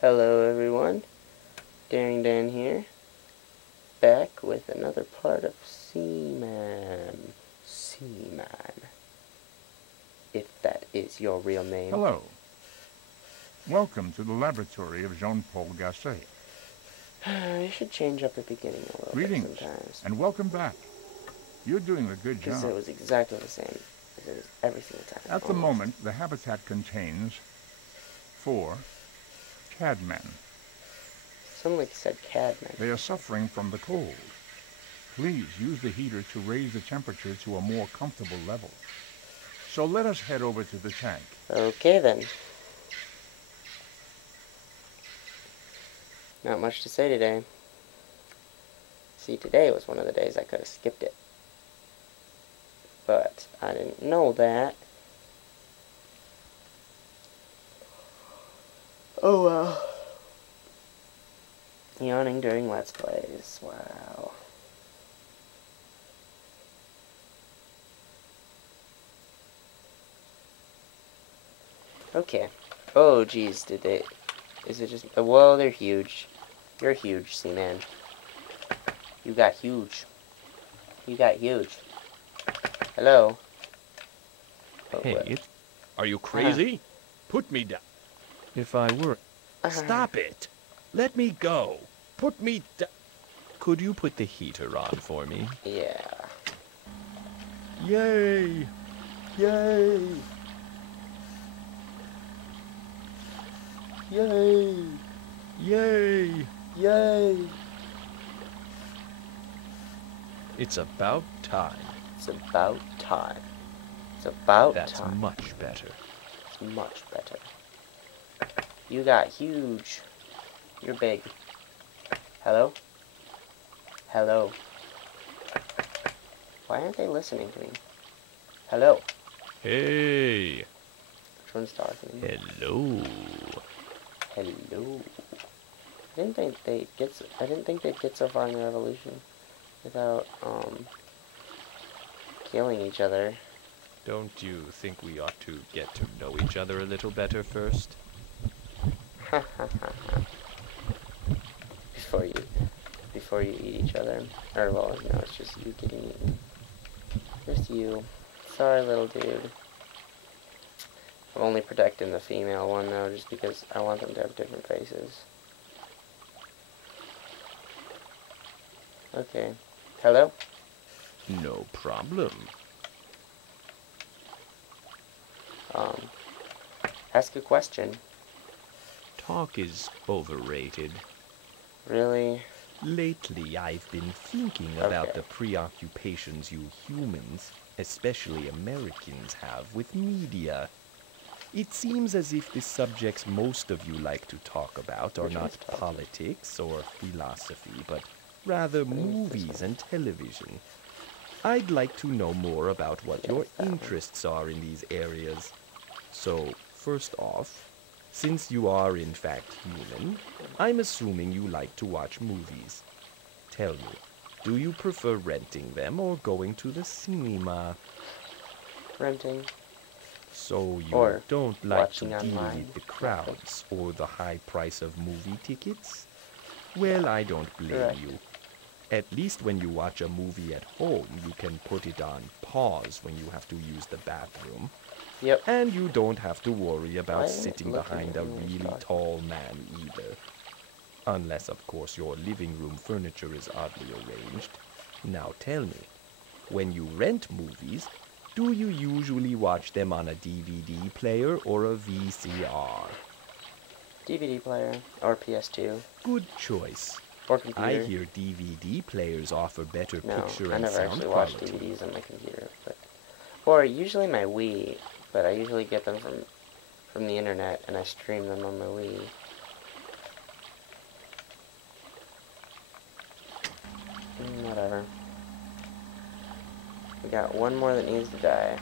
Hello everyone, Daring Dan here, back with another part of Seaman. Seaman, if that is your real name. Hello. Welcome to the laboratory of Jean-Paul Gasset. You should change up the beginning a little Greetings, bit sometimes. and welcome back. You're doing a good Because job. it was exactly the same as it is every single time. At the moment, the habitat contains 4 cadmen. Somebody said cadman. They are suffering from the cold. Please use the heater to raise the temperature to a more comfortable level. So let us head over to the tank. Okay then. Not much to say today. See, today was one of the days I could have skipped it. But I didn't know that. Oh well. Yawning during Let's Plays. Wow. Okay. Oh, geez, did they... Is it just... Whoa, they're huge. You're huge, Seaman. You got huge. You got huge. Hello? Oh, Hey, Are you crazy? Put me down. if I were... Stop it. Let me go. Put me down. Could you put the heater on for me? Yeah. Yay. Yay. Yay. Yay. Yay. It's about time. It's about time. It's about That's time. much better. It's much better. You got huge. You're big. Hello? Hello? Why aren't they listening to me? Hello? Hey! Which one's talking? Hello! Hello? I didn't think they'd get so far in the revolution without, killing each other. Don't you think we ought to get to know each other a little better first? Before you eat each other. Or, well, no, it's just you getting eaten. Just you. Sorry, little dude. I'm only protecting the female one, though, just because I want them to have different faces. Okay. Hello? No problem. Ask a question. Talk is overrated. Really? Lately, I've been thinking about Okay. the preoccupations you humans, especially Americans, have with media. It seems as if the subjects most of you like to talk about are Which not one's talking? politics or philosophy, but rather movies and television. I'd like to know more about what your Yes, that one. interests are in these areas. So, first off, since you are in fact human, I'm assuming you like to watch movies. Tell me, do you prefer renting them or going to the cinema? Renting? So you Or don't like to watching deal online. with the crowds or the high price of movie tickets? Well, I don't blame Correct. you. At least when you watch a movie at home, you can put it on pause when you have to use the bathroom. Yep. And you don't have to worry Why about isn't it sitting looking behind a at me when it's really talking? tall man either. Unless, of course, your living room furniture is oddly arranged. Now tell me, when you rent movies, do you usually watch them on a DVD player or a VCR? DVD player. Or PS2. Good choice. Or computer. I hear DVD players offer better No, picture I and never sound actually watch quality. DVDs on my computer. Or usually my Wii, but I usually get them from the internet and I stream them on my Wii. Whatever. We got one more that needs to die.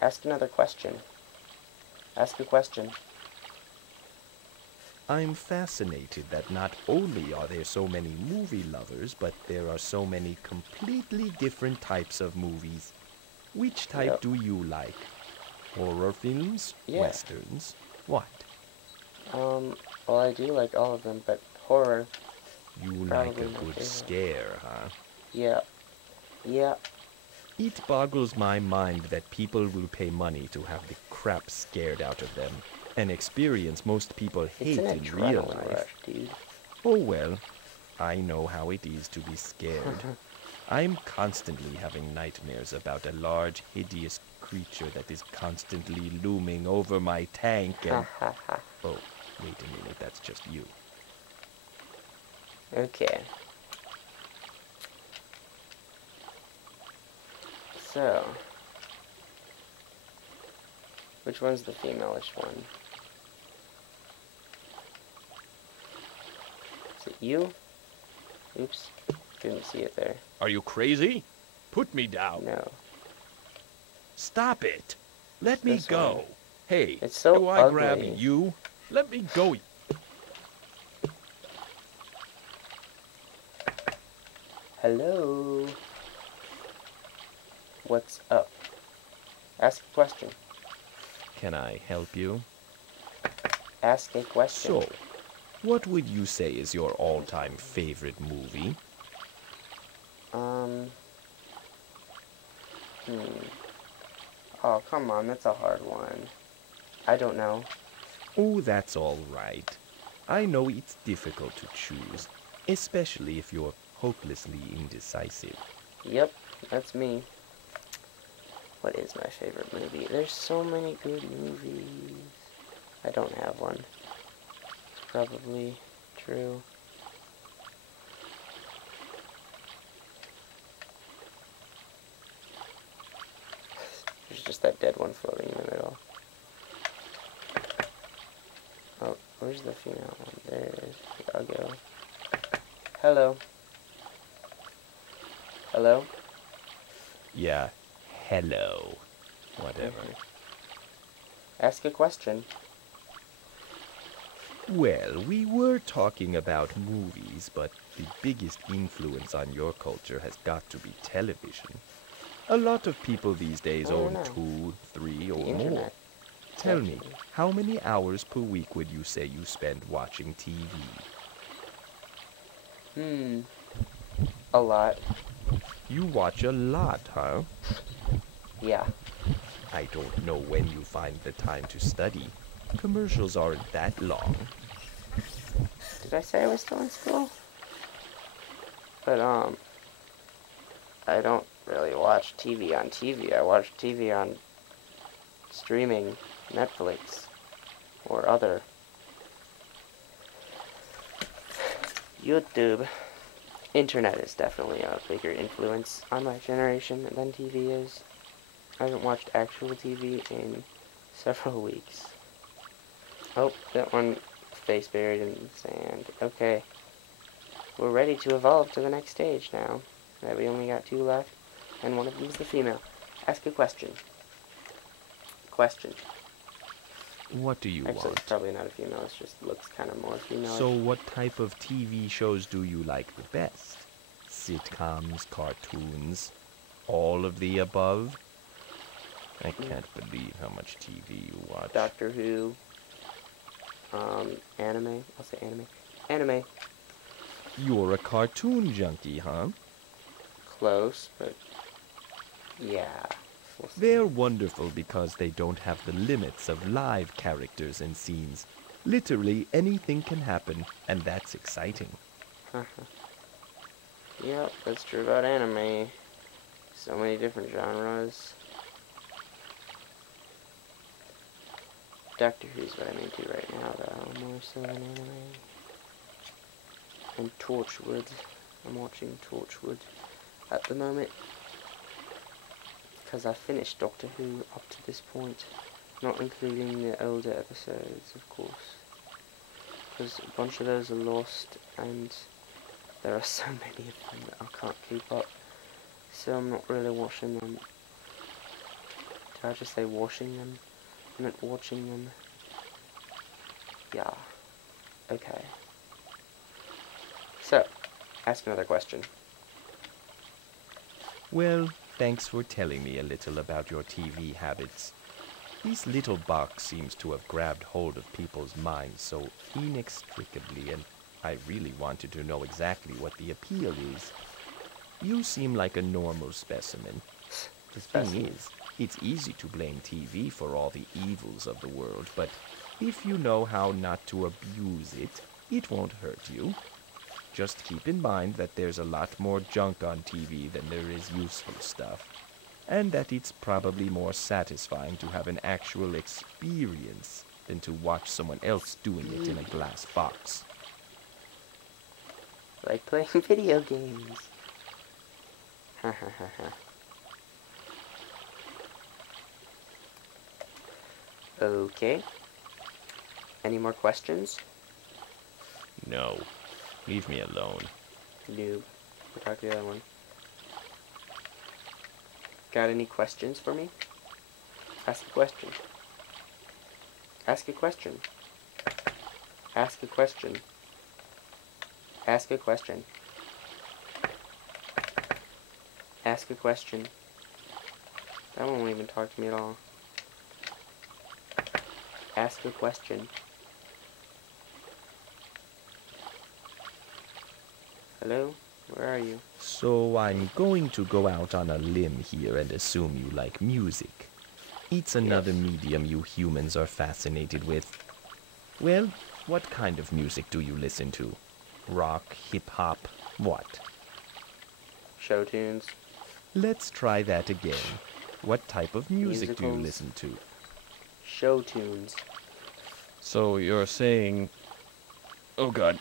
Ask another question. Ask a question. I'm fascinated that not only are there so many movie lovers, but there are so many completely different types of movies. Which type Yep. do you like? Horror films? Yeah. Westerns? What? Well, I do like all of them, but horror, You like probably a my good favorite. scare, huh? Yeah. Yeah. It boggles my mind that people will pay money to have the crap scared out of them, an experience most people It's hate an in real adrenaline life. rush, dude. Oh well, I know how it is to be scared. I'm constantly having nightmares about a large, hideous creature that is constantly looming over my tank Ha and... ha ha. Oh, wait a minute, that's just you. Okay. So, which one's the female-ish one? Is it you? Oops. Didn't see it there. Are you crazy? Put me down. No. Stop it. Let It's me this go. one. Hey, It's so do I grab ugly. you? Let me go. Hello? What's up? Ask a question. Can I help you? Ask a question. So, what would you say is your all-time favorite movie? Oh, come on, that's a hard one. I don't know. Oh, that's all right. I know it's difficult to choose, especially if you're hopelessly indecisive. Yep, that's me. What is my favorite movie? There's so many good movies. I don't have one. It's probably true. There's just that dead one floating in the middle. Oh, where's the female one? There it is. I'll go. Hello. Hello? Yeah, hello. Whatever. Ask a question. Well, we were talking about movies, but the biggest influence on your culture has got to be television. A lot of people these days I don't own know. 2, 3, The or more. internet. Tell me, Actually. how many hours per week would you say you spend watching TV? A lot. You watch a lot, huh? Yeah. I don't know when you find the time to study. Commercials aren't that long. Did I say I was still in school? But, I don't really watch TV on TV. I watch TV on streaming, Netflix, or other. YouTube. Internet is definitely a bigger influence on my generation than TV is. I haven't watched actual TV in several weeks. Oh, that one face buried in the sand. Okay. We're ready to evolve to the next stage now. We only got 2 left, and one of them is the female. Ask a question. Question. What do you Actually, want? it's probably not a female. It just looks kind of more female. So what type of TV shows do you like the best? Sitcoms, cartoons, all of the above? I can't believe how much TV you watch. Doctor Who. Anime. I'll say anime. Anime. You're a cartoon junkie, huh? Close, but yeah. We'll see. They're wonderful because they don't have the limits of live characters and scenes. Literally anything can happen, and that's exciting. Yep, that's true about anime. So many different genres. Doctor Who's what I'm into right now, though, more so than anime. And Torchwood. I'm watching Torchwood at the moment. Because I finished Doctor Who up to this point. Not including the older episodes, of course. Because a bunch of those are lost, and there are so many of them that I can't keep up. So I'm not really watching them. Did I just say washing them? I meant watching them. Yeah. Okay. So, ask another question. Well, thanks for telling me a little about your TV habits. This little box seems to have grabbed hold of people's minds so inextricably, and I really wanted to know exactly what the appeal is. You seem like a normal specimen. The thing is, it's easy to blame TV for all the evils of the world, but if you know how not to abuse it, it won't hurt you. Just keep in mind that there's a lot more junk on TV than there is useful stuff, and that it's probably more satisfying to have an actual experience than to watch someone else doing it in a glass box. Like playing video games. Ha ha ha ha. Okay. Any more questions? No. Leave me alone. Noob. We'll talk to the other one. Got any questions for me? Ask a question. Ask a question. Ask a question. Ask a question. Ask a question. That one won't even talk to me at all. Ask a question. Hello? Where are you? So I'm going to go out on a limb here and assume you like music. It's another medium you humans are fascinated with. Well, what kind of music do you listen to? Rock, hip-hop, what? Show tunes. Let's try that again. What type of music do you Musicals. listen to? Show tunes. So you're saying... Oh god.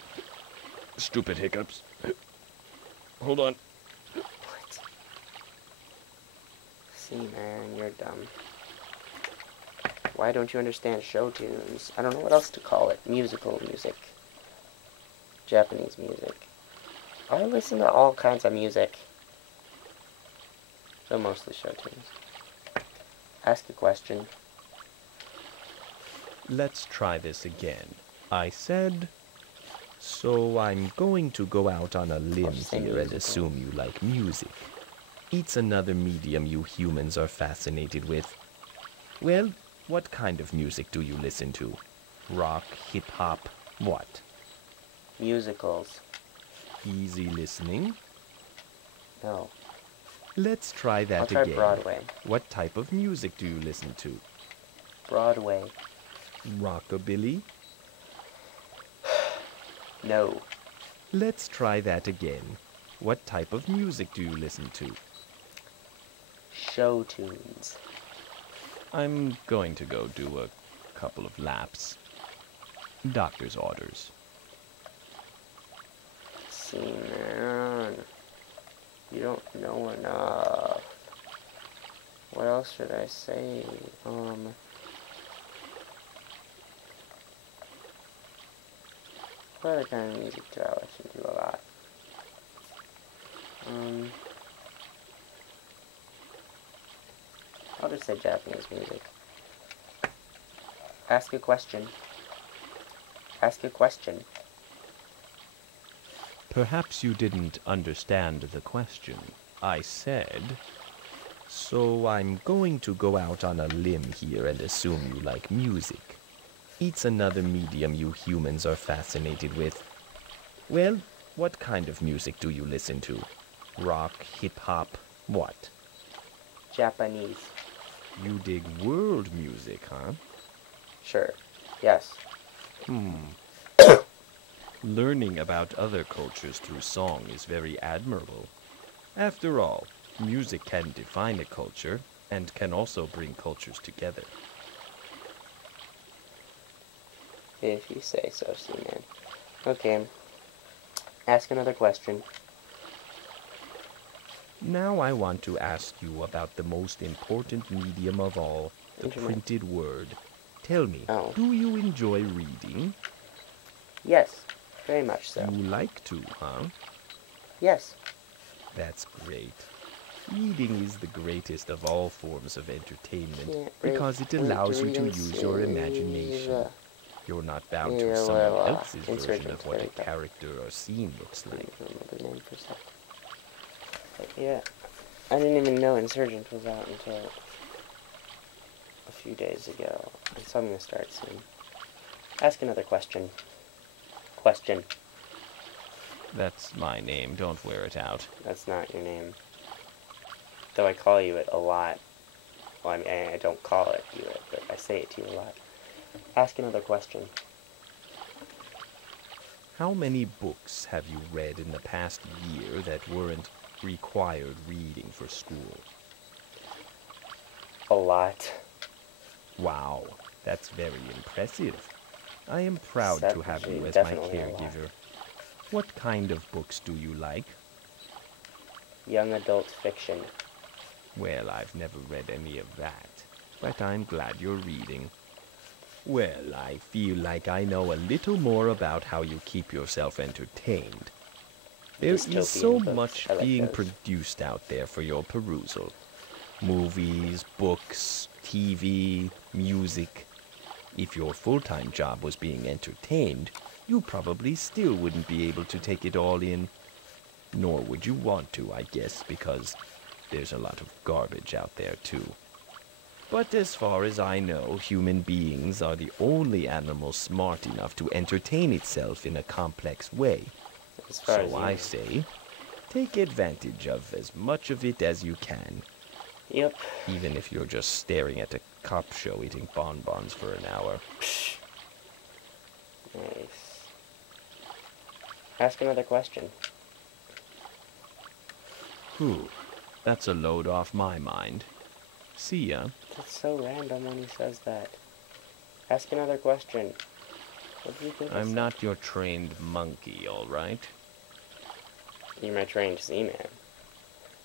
Stupid hiccups. Hold on. What? Seaman, you're dumb. Why don't you understand show tunes? I don't know what else to call it. Musical music. Japanese music. I listen to all kinds of music. So mostly show tunes. Ask a question. Let's try this again. I said... So I'm going to go out on a limb here and assume you like music. It's another medium you humans are fascinated with. Well, what kind of music do you listen to? Rock, hip-hop, what? Musicals. Easy listening? No. Let's try that I'll try again. Broadway. What type of music do you listen to? Broadway. Rockabilly? No. Let's try that again. What type of music do you listen to? Show tunes. I'm going to go do a couple of laps. Doctor's orders. Seaman. You don't know enough. What else should I say? What other kind of music do I listen to a lot? I'll just say Japanese music. Ask a question. Ask a question. Perhaps you didn't understand the question. I said, so I'm going to go out on a limb here and assume you like music. It's another medium you humans are fascinated with. Well, what kind of music do you listen to? Rock, hip-hop, what? Japanese. You dig world music, huh? Sure. Yes. Learning about other cultures through song is very admirable. After all, music can define a culture and can also bring cultures together. If you say so, Seaman. Okay. Ask another question. Now I want to ask you about the most important medium of all, the Internet. printed word. Tell me, Oh. do you enjoy reading? Yes. Very much so. You like to, huh? Yes. That's great. Reading is the greatest of all forms of entertainment Can't because it wait allows to you to read and use your see imagination. the- You're not bound Yeah, to someone well, else's version insurgent, of what there a we go. character or scene looks I like. don't remember the name for a sec. But yeah. I didn't even know Insurgent was out until a few days ago, and so I'm going to start soon. Ask another question. Question. That's my name. Don't wear it out. That's not your name. Though I call you it a lot. Well, I mean, I don't call it you it, but I say it to you a lot. Ask another question. How many books have you read in the past year that weren't required reading for school? A lot. Wow, that's very impressive. I am proud to have you as my Definitely a lot. caregiver. What kind of books do you like? Young adult fiction. Well, I've never read any of that, but I'm glad you're reading. Well, I feel like I know a little more about how you keep yourself entertained. There is so Dystopian books. much I like being those. produced out there for your perusal. Movies, books, TV, music. If your full-time job was being entertained, you probably still wouldn't be able to take it all in. Nor would you want to, I guess, because there's a lot of garbage out there, too. But as far as I know, human beings are the only animal smart enough to entertain itself in a complex way. As far as So you I know. say, take advantage of as much of it as you can, Yep. even if you're just staring at a cop show eating bonbons for an hour. Nice. Ask another question. Whew, that's a load off my mind. See ya. That's so random when he says that. Ask another question. What do you think? I'm not your trained monkey, all right? You're my trained Seaman.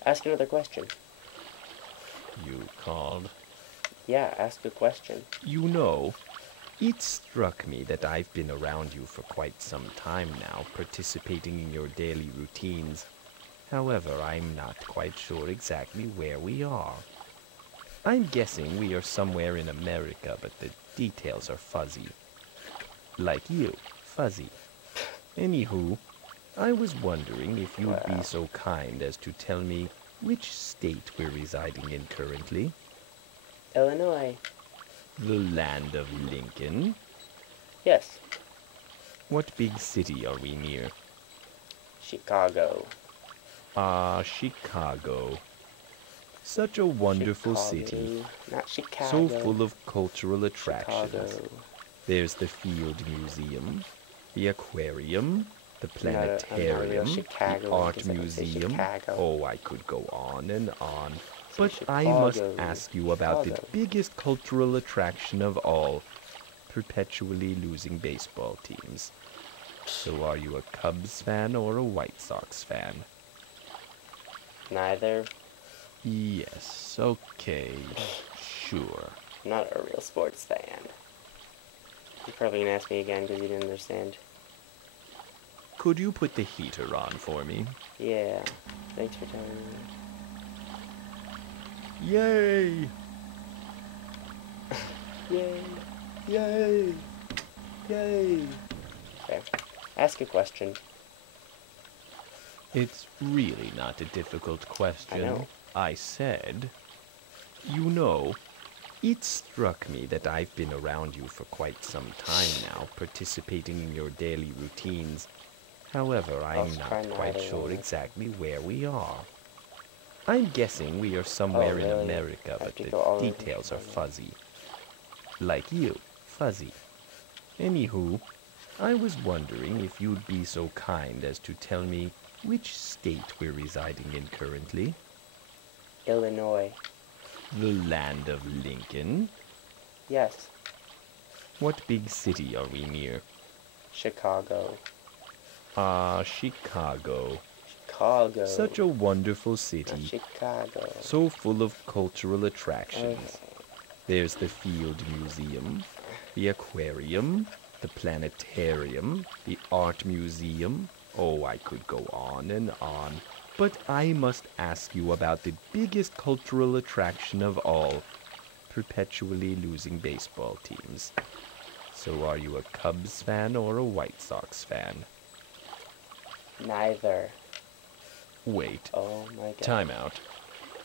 Ask another question. You called. Yeah, ask a question. You know, it struck me that I've been around you for quite some time now, participating in your daily routines. However, I'm not quite sure exactly where we are. I'm guessing we are somewhere in America, but the details are fuzzy. Like you, fuzzy. Anywho, I was wondering if you'd be Wow. so kind as to tell me which state we're residing in currently. Illinois. The land of Lincoln. Yes. What big city are we near? Chicago. Chicago. Such a wonderful city. Chicago. Not So Chicago. full of cultural attractions. Chicago. There's the Field Museum, the aquarium, the I'm not a real planetarium, the Chicagoan art 'cause I don't say museum. Chicago. Oh, I could go on and on. Say But I must Chicago. ask you about the Chicago. biggest cultural attraction of all, perpetually losing baseball teams. So are you a Cubs fan or a White Sox fan? Neither. Yes, okay, sure. I'm not a real sports fan. You're probably gonna ask me again because you didn't understand. Could you put the heater on for me? Yeah. Thanks for telling me. Yay! Yay. Yay. Yay. Okay. Ask a question. It's really not a difficult question. I know. I said, you know, it struck me that I've been around you for quite some time now, participating in your daily routines. However, I'm I'll try not not quite to sure remember. exactly where we are. I'm guessing we are somewhere in really? America, I but have to the go all the way to details are Chicago. fuzzy. Like you, fuzzy. Anywho, I was wondering if you'd be so kind as to tell me which state we're residing in currently. Illinois. The land of Lincoln. Yes. What big city are we near? Chicago. Chicago. Chicago. Such a wonderful Not city, Chicago. so full of cultural attractions. Okay. There's the Field Museum, the aquarium, the planetarium, the art museum. Oh, I could go on and on. But I must ask you about the biggest cultural attraction of all, perpetually losing baseball teams. So are you a Cubs fan or a White Sox fan? Neither. Wait, Oh my god. time out.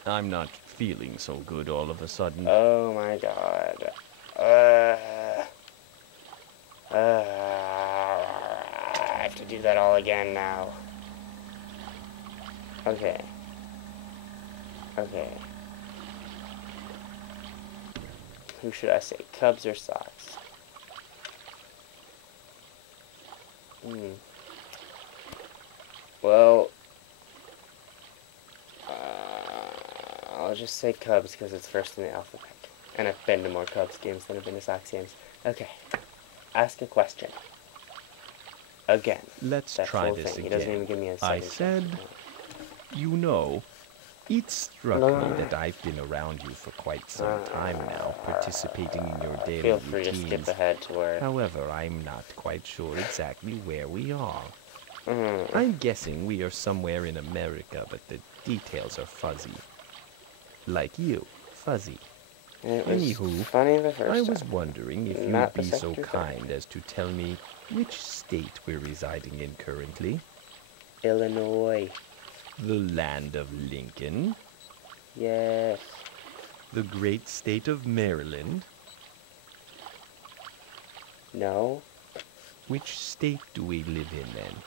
I'm not feeling so good all of a sudden. Oh my god. I have to do that all again now. Okay. Okay. Who should I say? Cubs or Sox? Well, I'll just say Cubs because it's first in the alphabet. And I've been to more Cubs games than I've been to Sox games. Okay. Ask a question. Again. Let's That try whole this thing. again. He doesn't even give me a I second said, chance. you know, it struck me that I've been around you for quite some time now, participating in your daily Feel free to skip routines. ahead to where... However, I'm not quite sure exactly where we are. Mm. I'm guessing we are somewhere in America, but the details are fuzzy. Like you, fuzzy. It was Anywho, funny the first I was time. wondering if Not you'd the be so second or third. kind as to tell me which state we're residing in currently. Illinois. The land of Lincoln, Yes. the great state of Maryland. No. Which state do we live in then?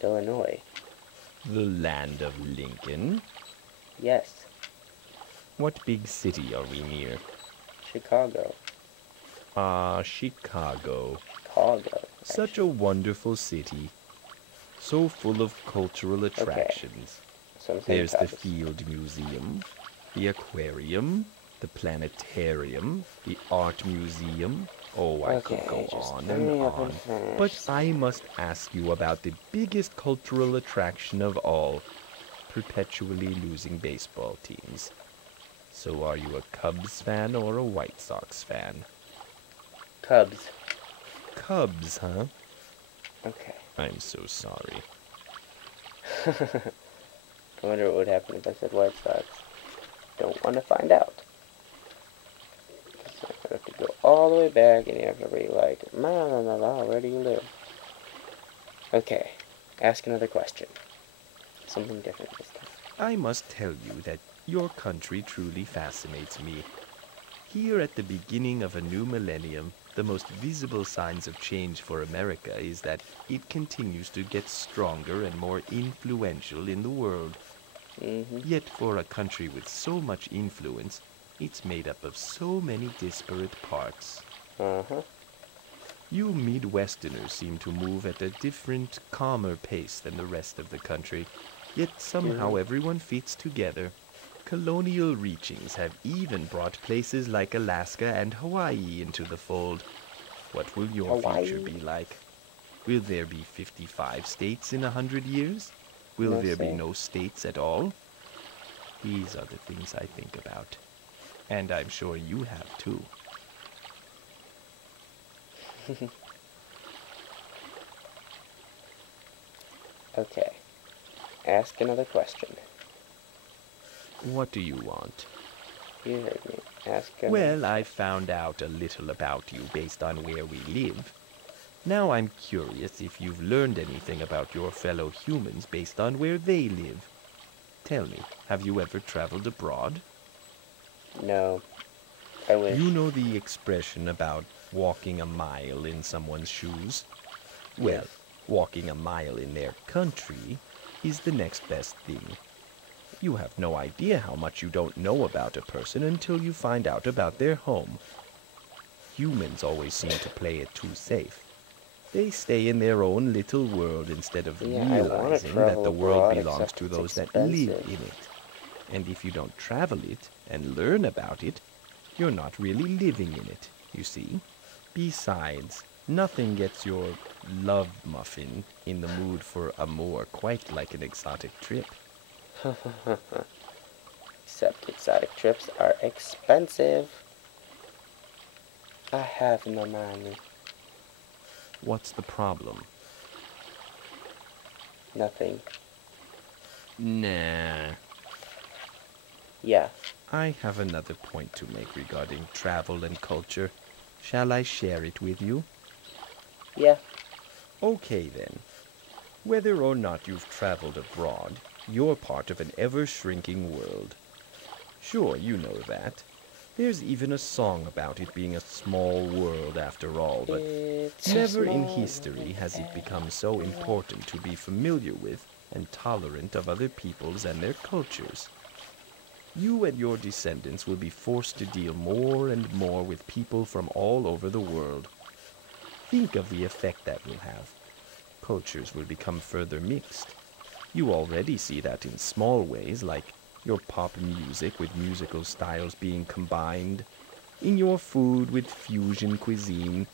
Illinois. The land of Lincoln. Yes. What big city are we near? Chicago. Chicago. Chicago. Such a wonderful city. So full of cultural attractions. So I'm saying There's the Cubs. Field Museum, the aquarium, the planetarium, the art museum. Oh, I could go just on hurry and up on. finish. But I must ask you about the biggest cultural attraction of all, perpetually losing baseball teams. So are you a Cubs fan or a White Sox fan? Cubs. Cubs, huh? Okay. I'm so sorry. I wonder what would happen if I said White Sox. Don't want to find out. So I have to go all the way back, and you have to be like, where do you live? Okay. Ask another question. Something different this time. I must tell you that your country truly fascinates me. Here at the beginning of a new millennium, the most visible signs of change for America is that it continues to get stronger and more influential in the world. Yet for a country with so much influence, it's made up of so many disparate parts. You Midwesterners seem to move at a different, calmer pace than the rest of the country, yet somehow everyone fits together. Colonial reachings have even brought places like Alaska and Hawaii into the fold. What will your future be like? Will there be 55 states in 100 years? Will No there be say. no states at all? These are the things I think about. And I'm sure you have too. Okay. Ask another question. What do you want? You heard me. Ask another. Well, I found out a little about you based on where we live. Now I'm curious if you've learned anything about your fellow humans based on where they live. Tell me, have you ever traveled abroad? No. I wish. You know the expression about walking a mile in someone's shoes? Well, Yes. walking a mile in their country is the next best thing. You have no idea how much you don't know about a person until you find out about their home. Humans always seem to play it too safe. They stay in their own little world instead of Yeah, I wanna realizing travel that the world abroad, belongs except to it's those that live expensive. in it. And if you don't travel it and learn about it, you're not really living in it, you see. Besides, nothing gets your love muffin in the mood for amour quite like an exotic trip. Except exotic trips are expensive. I have no money. What's the problem? Nothing. Nah. Yeah. I have another point to make regarding travel and culture. Shall I share it with you? Yeah. Okay then. Whether or not you've traveled abroad, You're part of an ever-shrinking world. Sure, you know that. There's even a song about it being a small world after all, but It's a never in small history has it become so important to be familiar with and tolerant of other peoples and their cultures. You and your descendants will be forced to deal more and more with people from all over the world. Think of the effect that will have. Cultures will become further mixed. You already see that in small ways, like your pop music with musical styles being combined, in your food with fusion cuisine.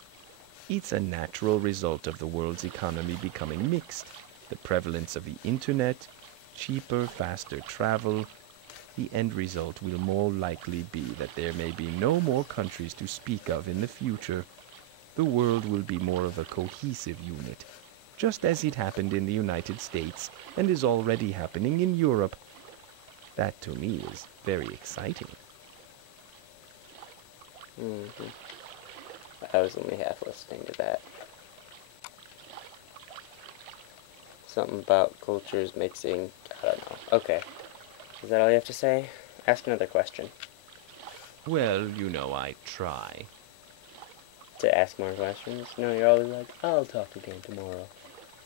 It's a natural result of the world's economy becoming mixed, the prevalence of the internet, cheaper, faster travel. The end result will more likely be that there may be no more countries to speak of in the future. The world will be more of a cohesive unit, just as it happened in the United States and is already happening in Europe. That, to me, is very exciting. Mm-hmm. I was only half listening to that. Something about cultures mixing. I don't know. Okay. Is that all you have to say? Ask another question. Well, you know, I try. To ask more questions? No, you're always like, I'll talk again tomorrow.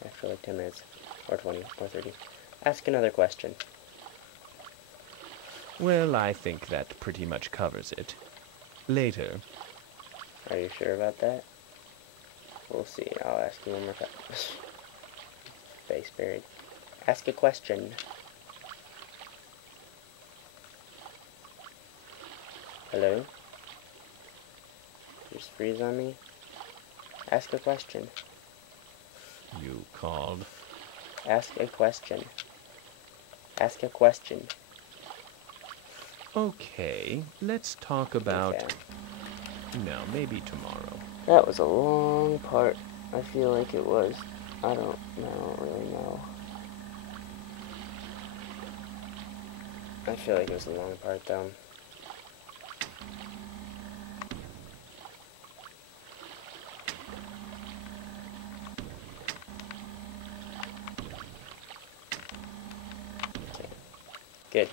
After like 10 minutes. Or 20. Or 30. Ask another question. Well, I think that pretty much covers it. Later. Are you sure about that? We'll see. I'll ask you one more time. Face buried. Ask a question. Hello? Just freeze on me? Ask a question. You called? Ask a question. Ask a question. Okay, let's talk about... Okay. No, maybe tomorrow. That was a long part. I feel like it was. I don't really know. I feel like it was a long part though. Okay. Good.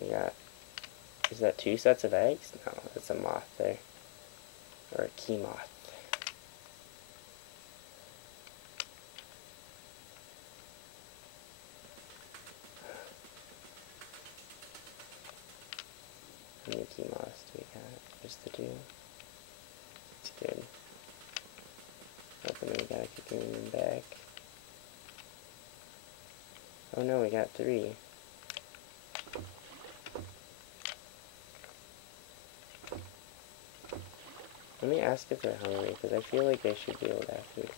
We got... Is that 2 sets of eggs? No, that's a moth there. Or a key moth. How many key moths do we got? Just the 2? That's good. Hoping we got a cocoon back. Oh no, we got 3. Let me ask if they're hungry, because I feel like they should be able to have food.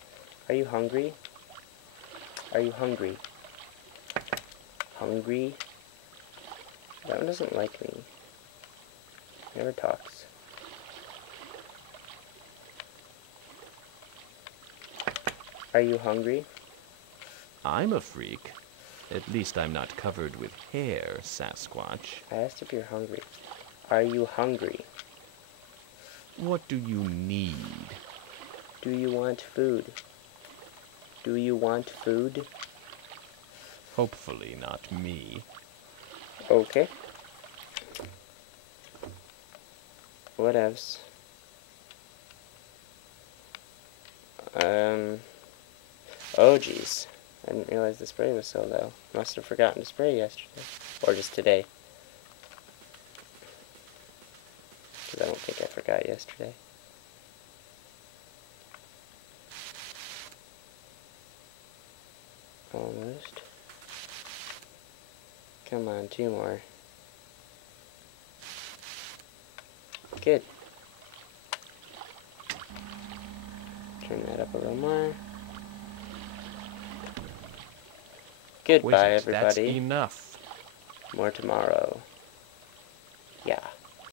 Are you hungry? Are you hungry? Hungry? That one doesn't like me. Never talks. Are you hungry? I'm a freak. At least I'm not covered with hair, Sasquatch. I asked if you're hungry. Are you hungry? What do you need? Do you want food? Do you want food? Hopefully not me. Okay. Whatevs. Oh geez. I didn't realize the spray was so low. Must have forgotten to spray yesterday. Or just today. Because I don't think I forgot yesterday. Almost. Come on, 2 more. Good. Turn that up a little more. Goodbye, Wait, that's everybody. enough. More tomorrow. Yeah.